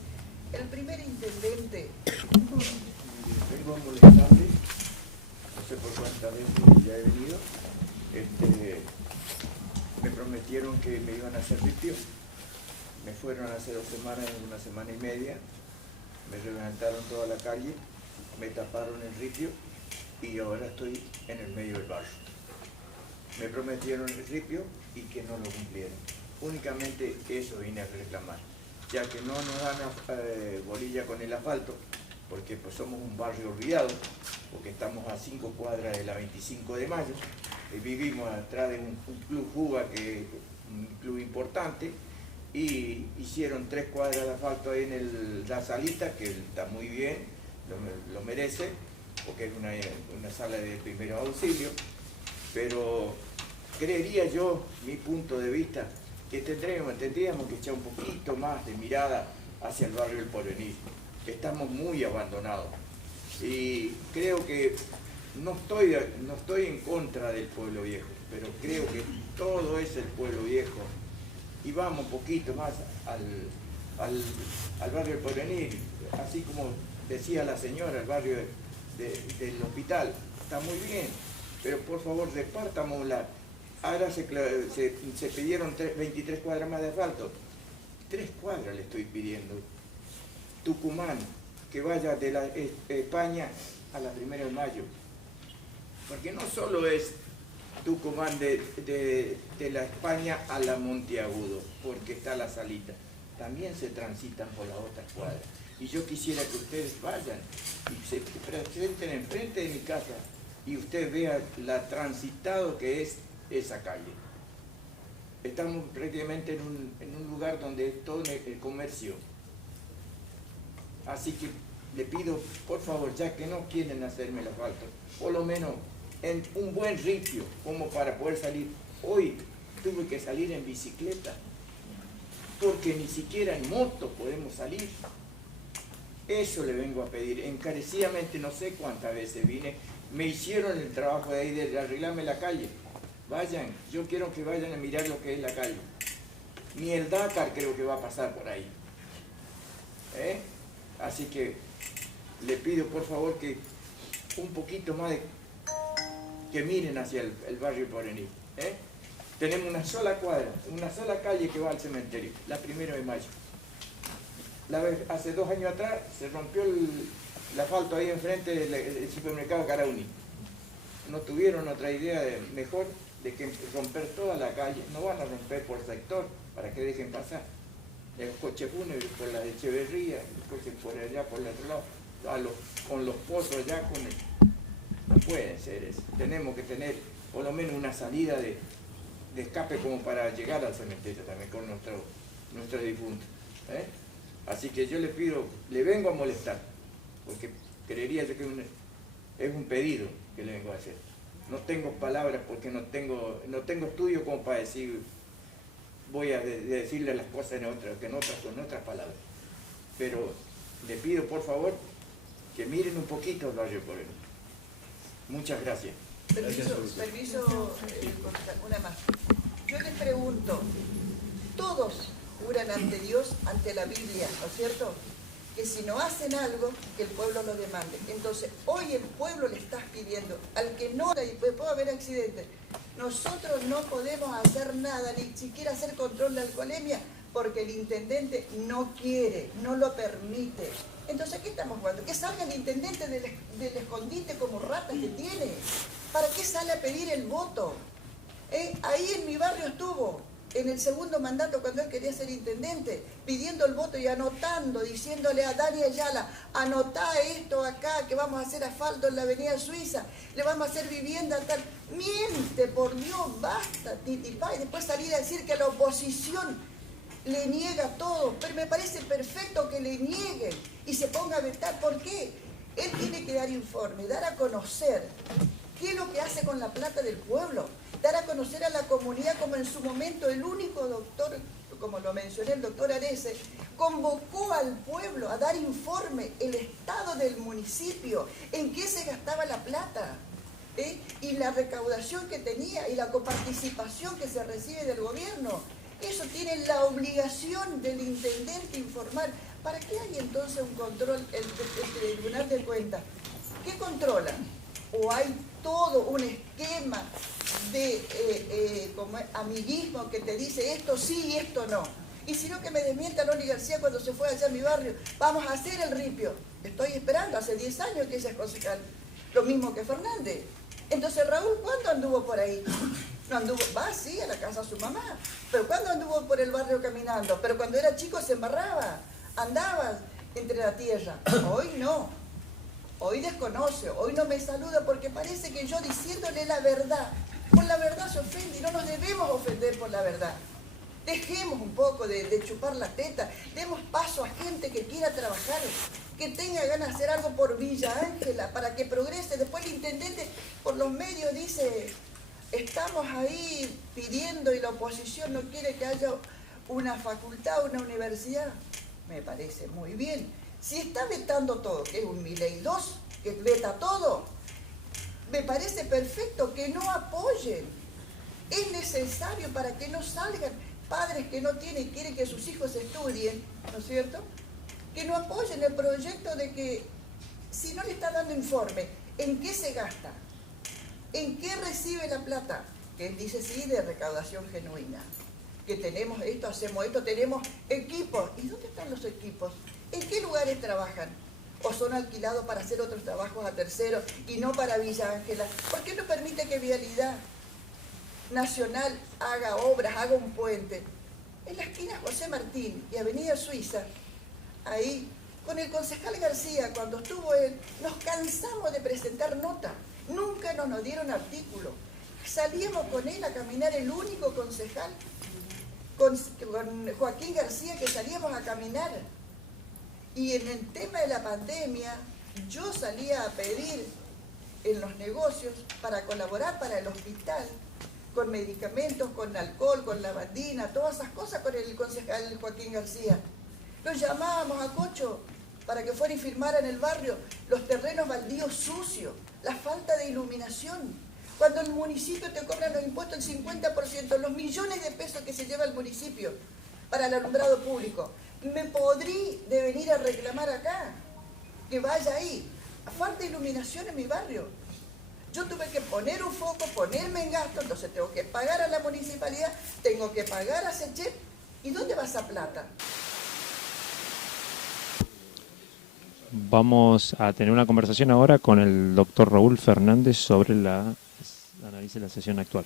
el primer intendente... Vengo a molestarle, no sé por cuántas veces ya he venido, me prometieron que me iban a hacer ripio, me fueron hace 2 semanas, 1 semana y media, me levantaron toda la calle, me taparon el ripio y ahora estoy en el medio del barrio. Me prometieron el ripio y que no lo cumplieron. Únicamente eso vine a reclamar, ya que no nos dan bolilla con el asfalto, porque pues somos un barrio olvidado, porque estamos a 5 cuadras de la 25 de mayo, vivimos atrás de un club Juga, que es un club importante, y hicieron 3 cuadras de asfalto ahí en la salita, que está muy bien, lo merece, porque es una sala de primer auxilio, pero creería yo, mi punto de vista, que tendríamos que echar un poquito más de mirada hacia el barrio del Porvenir. Estamos muy abandonados y creo que no estoy en contra del pueblo viejo, pero creo que todo es el pueblo viejo y vamos un poquito más al barrio del Porvenir, así como decía la señora, el barrio del hospital, está muy bien, pero por favor repartámosla. Ahora se pidieron 23 cuadras más de asfalto. 3 cuadras le estoy pidiendo. Tucumán, que vaya de la España a la 1 de mayo. Porque no solo es Tucumán de la España a la Monteagudo, porque está la salita. También se transitan por las otras cuadras. Y yo quisiera que ustedes vayan y se presenten enfrente de mi casa y usted vea la transitado que es esa calle. Estamos prácticamente en un lugar donde es todo el comercio. Así que le pido, por favor, ya que no quieren hacerme el asfalto, por lo menos en un buen ripio, como para poder salir. Hoy tuve que salir en bicicleta, porque ni siquiera en moto podemos salir. Eso le vengo a pedir, encarecidamente, no sé cuántas veces vine, me hicieron el trabajo de ahí de arreglarme la calle. Vayan, yo quiero que vayan a mirar lo que es la calle. Ni el Dakar creo que va a pasar por ahí. Así que le pido por favor que un poquito más que miren hacia el barrio Porvenir. Tenemos una sola cuadra, una sola calle que va al cementerio, la 1 de mayo. Hace 2 años atrás se rompió el asfalto ahí enfrente del supermercado Carauni. No tuvieron otra idea mejor de que romper toda la calle. No van a romper por sector para que dejen pasar. El coche fúnebre por la de Echeverría, el coche por allá, por el otro lado, con los pozos allá, no puede ser eso. Tenemos que tener por lo menos una salida de escape como para llegar al cementerio también con nuestro difunto. Así que yo le pido, le vengo a molestar, porque creería yo que es un pedido que le vengo a hacer. No tengo palabras porque no tengo estudio como para decir, voy a decirle las cosas con otras palabras. Pero le pido por favor que miren un poquito el barrio por él. Muchas gracias. Permiso, una más. Yo les pregunto, todos juran ante Dios, ante la Biblia, ¿no es cierto?, que si no hacen algo, que el pueblo lo demande. Entonces, hoy el pueblo le está pidiendo al que no, y puede haber accidentes, nosotros no podemos hacer nada, ni siquiera hacer control de alcoholemia, porque el intendente no quiere, no lo permite. Entonces, ¿qué estamos jugando? Que salga el intendente del escondite como rata que tiene. ¿Para qué sale a pedir el voto? Ahí en mi barrio estuvo, en el segundo mandato, cuando él quería ser intendente, pidiendo el voto y anotando, diciéndole a Dani Ayala, anotá esto acá, que vamos a hacer asfalto en la avenida Suiza, le vamos a hacer vivienda tal. Miente, por Dios, basta, titipá, y después salir a decir que la oposición le niega todo. Pero me parece perfecto que le nieguen y se ponga a vetar. ¿Por qué? Él tiene que dar informe, dar a conocer qué es lo que hace con la plata del pueblo, dar a conocer a la comunidad, como en su momento el único doctor, como lo mencioné, el doctor Arese, convocó al pueblo a dar informe, el estado del municipio, en qué se gastaba la plata, y la recaudación que tenía y la coparticipación que se recibe del gobierno. Eso tiene la obligación del intendente informar. ¿Para qué hay entonces un control, el Tribunal de Cuentas? ¿Qué controla? ¿O hay todo un esquema de como amiguismo que te dice esto sí y esto no? Y si no, que me desmienta Loli García cuando se fue allá a mi barrio. Vamos a hacer el ripio. Estoy esperando, hace 10 años que ella es concejal. Lo mismo que Fernández. Entonces, Raúl, ¿cuándo anduvo por ahí? No anduvo, va, sí, a la casa de su mamá. Pero ¿cuándo anduvo por el barrio caminando? Pero cuando era chico se embarraba, andaba entre la tierra. Hoy no. Hoy desconoce, hoy no me saluda porque parece que yo diciéndole la verdad, por la verdad se ofende y no nos debemos ofender por la verdad. Dejemos un poco de chupar la teta, demos paso a gente que quiera trabajar, que tenga ganas de hacer algo por Villa Ángela para que progrese. Después el intendente por los medios dice, estamos ahí pidiendo y la oposición no quiere que haya una facultad, una universidad. Me parece muy bien. Si está vetando todo, que es un Milei 2, que veta todo, me parece perfecto que no apoyen. Es necesario para que no salgan padres que no tienen, quieren que sus hijos estudien, ¿no es cierto? Que no apoyen el proyecto de que, si no le está dando informe, ¿en qué se gasta? ¿En qué recibe la plata? Que él dice sí, de recaudación genuina. Que tenemos esto, hacemos esto, tenemos equipos. ¿Y dónde están los equipos? ¿En qué lugares trabajan? ¿O son alquilados para hacer otros trabajos a terceros y no para Villa Ángela? ¿Por qué no permite que Vialidad Nacional haga obras, haga un puente? En la esquina José Martín y Avenida Suiza, ahí, con el concejal García, cuando estuvo él, nos cansamos de presentar nota. Nunca nos dieron artículo. Salíamos con él a caminar, el único concejal, con Joaquín García, que salíamos a caminar. Y en el tema de la pandemia, yo salía a pedir en los negocios para colaborar para el hospital, con medicamentos, con alcohol, con lavandina, todas esas cosas con el concejal Joaquín García. Lo llamábamos a Cocho para que fuera y firmara en el barrio los terrenos baldíos sucios, la falta de iluminación. Cuando el municipio te cobra los impuestos el 50%, los millones de pesos que se lleva el municipio para el alumbrado público, me podrí de venir a reclamar acá, que vaya ahí. Falta de iluminación en mi barrio. Yo tuve que poner un foco, ponerme en gasto, entonces tengo que pagar a la municipalidad, tengo que pagar a SECHEP. ¿Y dónde va esa plata? Vamos a tener una conversación ahora con el doctor Raúl Fernández sobre el análisis de la sesión actual.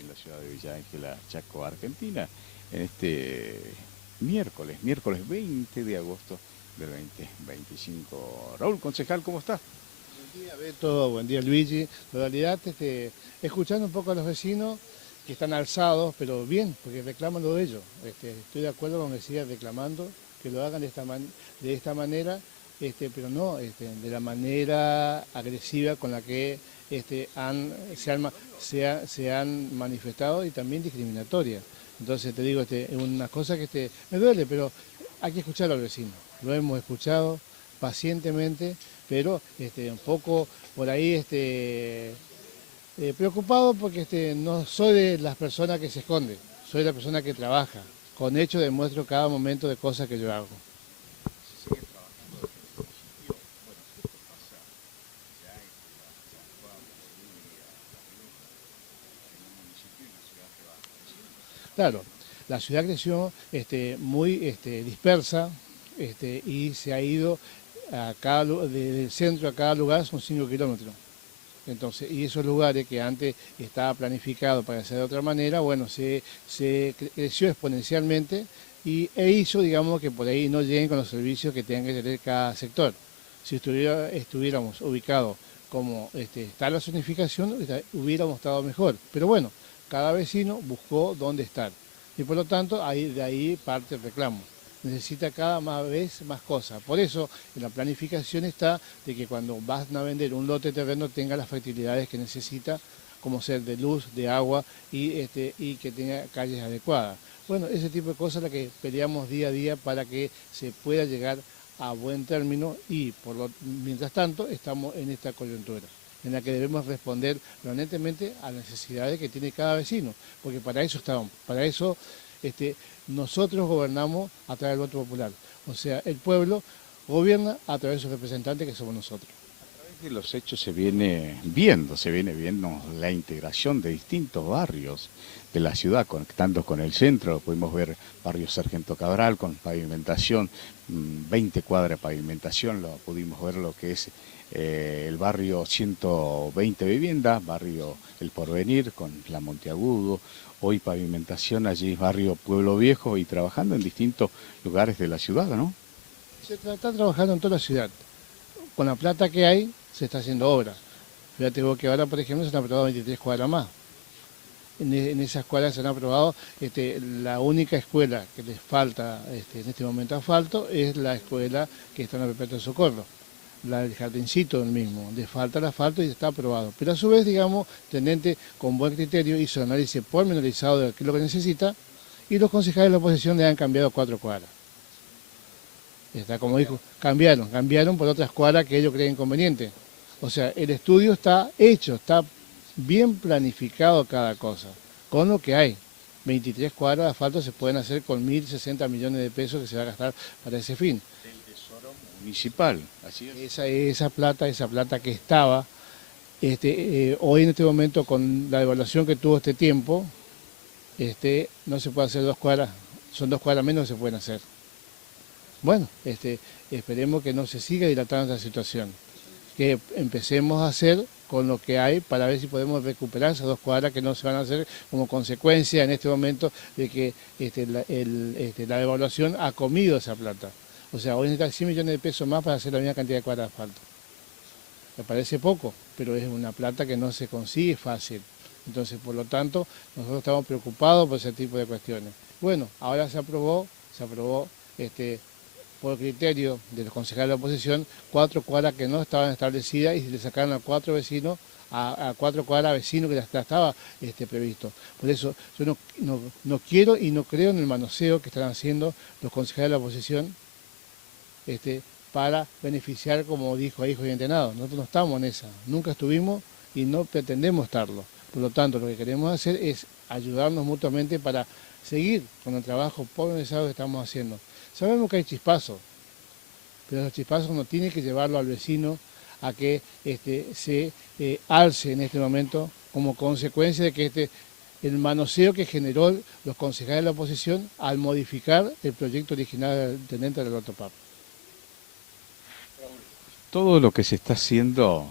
En la ciudad de Villa Ángela, Chaco, Argentina, en este miércoles 20 de agosto del 2025. Raúl, concejal, ¿cómo está? Buen día, Beto, buen día, Luigi. En realidad, escuchando un poco a los vecinos que están alzados, pero bien, porque reclaman lo de ellos. Estoy de acuerdo con lo que sigan reclamando, que lo hagan de esta manera, pero no de la manera agresiva con la que se han manifestado y también discriminatoria. Entonces te digo, una cosa que me duele, pero hay que escuchar al vecino. Lo hemos escuchado pacientemente, pero un poco por ahí preocupado porque no soy de las personas que se esconden, soy la persona que trabaja. Con hecho demuestro cada momento de cosas que yo hago. Claro, la ciudad creció muy dispersa y se ha ido del centro a cada lugar son 5 kilómetros. Entonces, y esos lugares que antes estaba planificado para hacer de otra manera, bueno, se creció exponencialmente e hizo, digamos, que por ahí no lleguen con los servicios que tenga que tener cada sector. Si estuviéramos ubicados como está la zonificación, hubiéramos estado mejor. Pero bueno, cada vecino buscó dónde estar. Y por lo tanto, de ahí parte el reclamo. Necesita cada vez más cosas. Por eso, en la planificación está de que cuando vas a vender un lote de terreno tenga las facilidades que necesita, como ser de luz, de agua y que tenga calles adecuadas. Bueno, ese tipo de cosas es la que peleamos día a día para que se pueda llegar a buen término y mientras tanto estamos en esta coyuntura en la que debemos responder permanentemente a las necesidades que tiene cada vecino, porque para eso estamos, para eso nosotros gobernamos a través del voto popular, o sea, el pueblo gobierna a través de sus representantes que somos nosotros. A través de los hechos se viene viendo la integración de distintos barrios de la ciudad, conectando con el centro. Pudimos ver barrio Sargento Cabral con pavimentación, 20 cuadras de pavimentación, pudimos ver lo que es el barrio 120 viviendas, barrio El Porvenir con la Monteagudo, hoy pavimentación allí, barrio Pueblo Viejo y trabajando en distintos lugares de la ciudad, ¿no? Se está trabajando en toda la ciudad. Con la plata que hay, se está haciendo obra. Fíjate vos que ahora, por ejemplo, se han aprobado 23 cuadras más. En esas cuadras se han aprobado, la única escuela que les falta en este momento asfalto es la escuela que está en la Perpetua Socorro, la del jardincito del mismo, le falta el asfalto y está aprobado. Pero a su vez, digamos, Tendente con buen criterio hizo un análisis pormenorizado de qué es lo que necesita y los concejales de la oposición le han cambiado 4 cuadras. Como dijo, cambiaron por otras cuadras que ellos creen convenientes. O sea, el estudio está hecho, está bien planificado cada cosa, con lo que hay. 23 cuadras de asfalto se pueden hacer con 1.060 millones de pesos que se va a gastar para ese fin. Municipal, así es. Esa plata que estaba, hoy en este momento con la devaluación que tuvo este tiempo, no se puede hacer 2 cuadras, son 2 cuadras menos que se pueden hacer. Bueno, esperemos que no se siga dilatando esta situación, que empecemos a hacer con lo que hay para ver si podemos recuperar esas 2 cuadras que no se van a hacer como consecuencia en este momento de que la devaluación ha comido esa plata. O sea, hoy necesitan 100 millones de pesos más para hacer la misma cantidad de cuadras de asfalto. Me parece poco, pero es una plata que no se consigue fácil. Entonces, por lo tanto, nosotros estamos preocupados por ese tipo de cuestiones. Bueno, ahora se aprobó por criterio de los concejales de la oposición, 4 cuadras que no estaban establecidas y se le sacaron a 4 vecinos, a 4 cuadras vecinos que ya estaba previsto. Por eso yo no quiero y no creo en el manoseo que están haciendo los concejales de la oposición para beneficiar, como dijo ahí Jorge Entenado. Nosotros no estamos en esa, nunca estuvimos y no pretendemos estarlo. Por lo tanto, lo que queremos hacer es ayudarnos mutuamente para seguir con el trabajo pormenorizado que estamos haciendo. Sabemos que hay chispazos, pero los chispazos uno tiene que llevarlo al vecino a que se alce en este momento como consecuencia de que el manoseo que generó los concejales de la oposición al modificar el proyecto original del Tendente de Alberto Pap. Todo lo que se está haciendo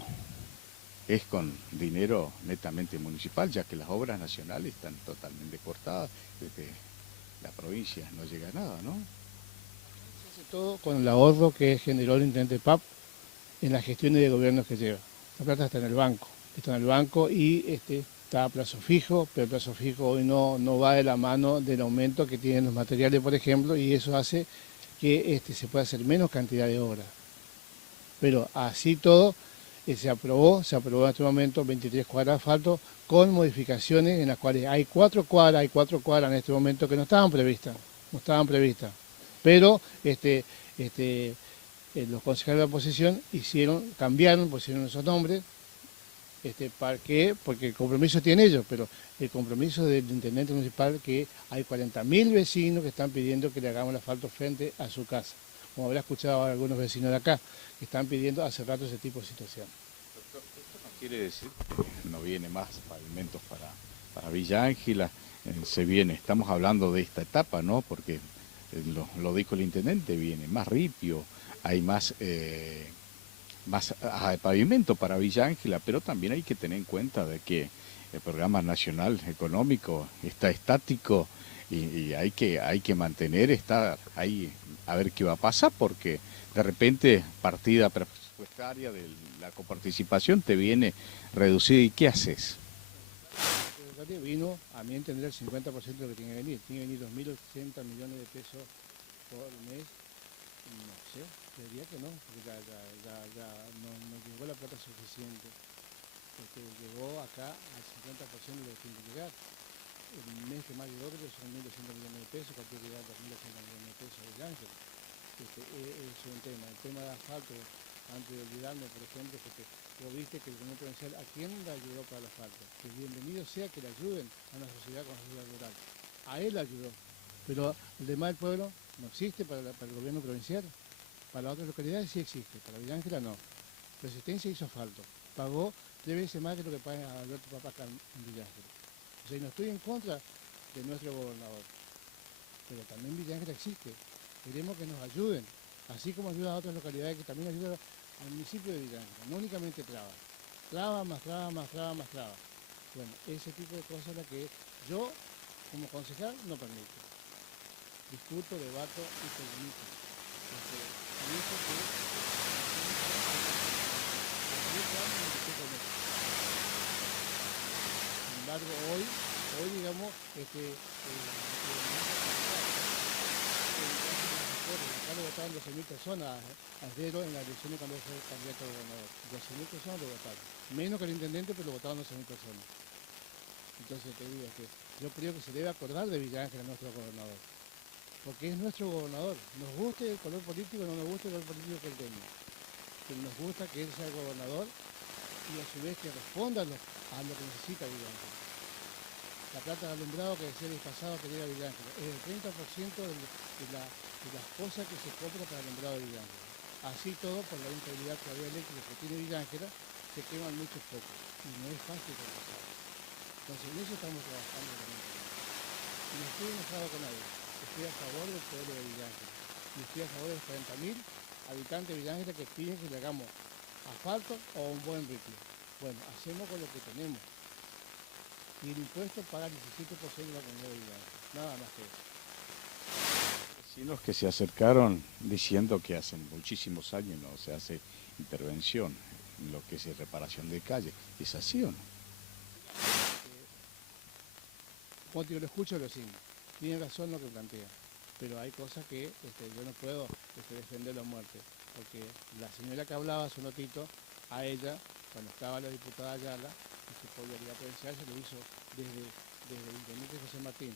es con dinero netamente municipal, ya que las obras nacionales están totalmente cortadas, desde la provincia no llega nada, ¿no? Todo con el ahorro que generó el intendente Pap en las gestiones de gobierno que lleva. La plata está en el banco y está a plazo fijo, pero el plazo fijo hoy no va de la mano del aumento que tienen los materiales, por ejemplo, y eso hace que se pueda hacer menos cantidad de obras. Pero así todo se aprobó en este momento 23 cuadras de asfalto con modificaciones en las cuales hay 4 cuadras en este momento que no estaban previstas. Pero los concejales de la oposición pusieron esos nombres. ¿Para qué? Porque el compromiso tiene ellos, pero el compromiso del intendente municipal que hay 40.000 vecinos que están pidiendo que le hagamos el asfalto frente a su casa. Como habrá escuchado a algunos vecinos de acá, que están pidiendo hace rato ese tipo de situación. Doctor, esto no quiere decir que no viene más pavimentos para Villa Ángela, estamos hablando de esta etapa, ¿no? Porque lo dijo el intendente, viene más ripio, hay más pavimento para Villa Ángela, pero también hay que tener en cuenta de que el programa nacional económico está estático y hay que mantener, estar ahí a ver qué va a pasar, porque de repente partida presupuestaria de la coparticipación te viene reducida y ¿qué haces? Vino, a mi entender, el 50% de lo que tiene que venir 2.080 millones de pesos por mes, no sé, diría que no, porque ya no llegó la plata suficiente, llegó acá al 50% de lo que tiene que llegar. El mes que más llegó creo que son 1.200 millones de pesos, cualquier llegar 2.200 millones de pesos de Ángel. Es un tema. El tema de asfalto, antes de olvidarme, por ejemplo, porque vos viste que el gobierno provincial, ¿a quién le ayudó para el asfalto? Que bienvenido sea que le ayuden a una sociedad con sociedad rural. A él ayudó, pero el demás del pueblo no existe para el gobierno provincial. Para otras localidades sí existe, para Villa Ángela no. Resistencia hizo asfalto, pagó 3 veces más de lo que paga Alberto Papa acá en Villa Ángela. O sea, no estoy en contra de nuestro gobernador, pero también Villa Ángela existe. Queremos que nos ayuden, así como ayudan a otras localidades que también ayudan al municipio de Villa Ángela, no únicamente trabas. Trabas más trabas más trabas más trabas. Bueno, ese tipo de cosas es la que yo, como concejal, no permito. Discuto, debato y comunico. Pienso que sin embargo, hoy digamos, acá lo votaron 12.000 personas ayer en las elecciones cuando fue candidato a gobernador. 12.000 personas lo votaron. Menos que el intendente, pero lo votaron 12.000 personas. Entonces te digo que yo creo que se debe acordar de Villa Ángela, nuestro gobernador. Porque es nuestro gobernador. Nos guste el color político, no nos guste el color político que él tenga. Pero nos gusta que él sea el gobernador y a su vez que responda a lo que necesita Villa Ángela. La plata de alumbrado que decía el pasado que llega a Villa Ángela es el 30% de las cosas que se compran para el alumbrado de Villa Ángela. Así todo, por la integridad todavía eléctrica que tiene Villa Ángela, se queman muchos focos y no es fácil compensar. Entonces en eso estamos trabajando también. Y no estoy enojado con nadie. Estoy a favor del pueblo de Villa Ángela. Y estoy a favor de los 40.000 habitantes de Villa Ángela que piden que le hagamos asfalto o un buen ripio. Bueno, hacemos con lo que tenemos. Y el impuesto paga el 17% de la comunidad de Villa Ángela. Nada más que eso. Vecinos que se acercaron diciendo que hace muchísimos años no se hace intervención en lo que es reparación de calle. ¿Es así o no? Como te lo escucho, lo sigo. Tiene razón lo que plantea, pero hay cosas que yo no puedo defender a muerte, porque la señora que hablaba hace un ratito, a ella, cuando estaba la diputada Ayala, en su popularidad provincial se lo hizo desde el intendente José Martín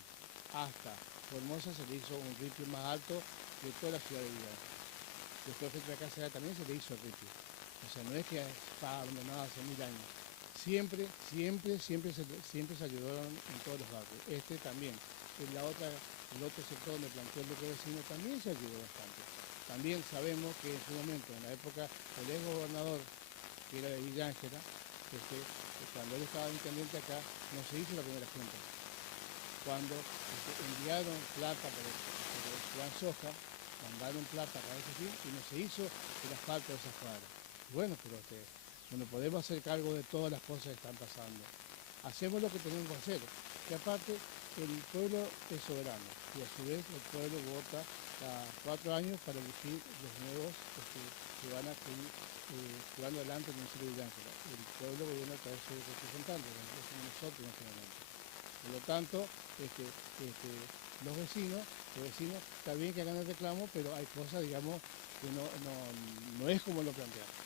hasta Formosa, se le hizo un ripio más alto de toda la ciudad de Villa Ángela. Después frente a la casa también se le hizo el ripio. O sea, no es que está abandonada hace 1000 años. Siempre se ayudaron en todos los barrios. También. El otro sector donde planteó el bloque vecino también se ayudó bastante. También sabemos que en su momento, en la época del ex gobernador, que era de Villa Ángela, cuando él estaba intendente acá, no se hizo la primera junta. Cuando enviaron plata por el plan Soja, mandaron plata para ese fin y no se hizo el asfalto de esas cuadras. Bueno, pero no podemos hacer cargo de todas las cosas que están pasando. Hacemos lo que tenemos que hacer. Y aparte, el pueblo es soberano y a su vez el pueblo vota cada 4 años para elegir los nuevos que van a seguir llevando adelante el municipio de Villa Ángela. El pueblo gobierna a través de sus representantes, que somos nosotros en este momento. Por lo tanto, los vecinos está bien que hagan el reclamo, pero hay cosas, digamos, que no es como lo planteamos.